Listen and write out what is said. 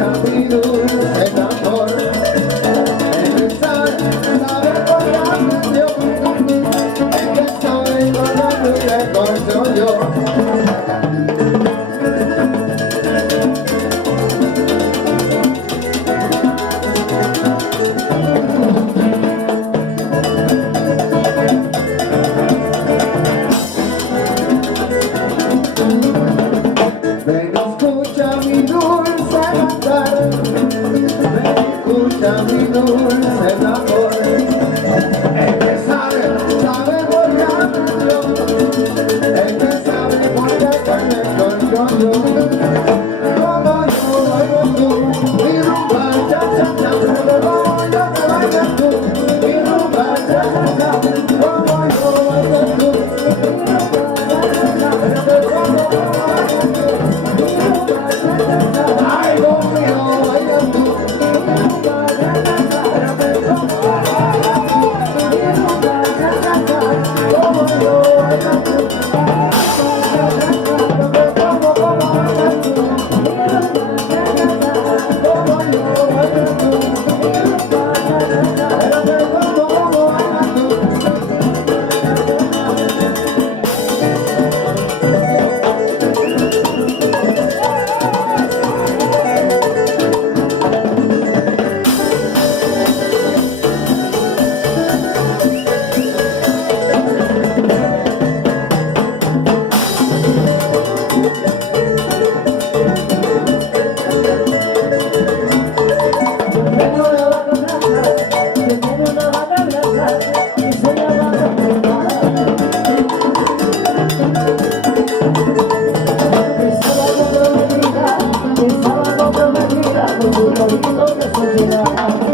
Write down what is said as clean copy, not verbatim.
escucha mi dulce cantor, el que sabe con la canción, el que sabe con la dulce corto yo. Ven, escucha mi dulce cantar, ven, escucha mi dulce tambor, el que sabe por la canción, el que sabe por la canción yo. Como yo bailo tú, mi rumba cha cha cha, como yo te bailas tú, mi rumba cha cha cha, como yo bailo tú, mi rumba cha cha cha, ay, conmigo bailas tú, como yo bailas tú. El sábado prometida, con tu bonito que se llega.